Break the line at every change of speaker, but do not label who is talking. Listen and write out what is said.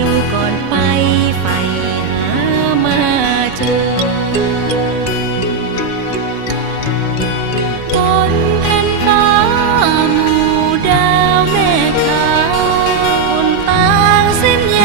ดูก่อน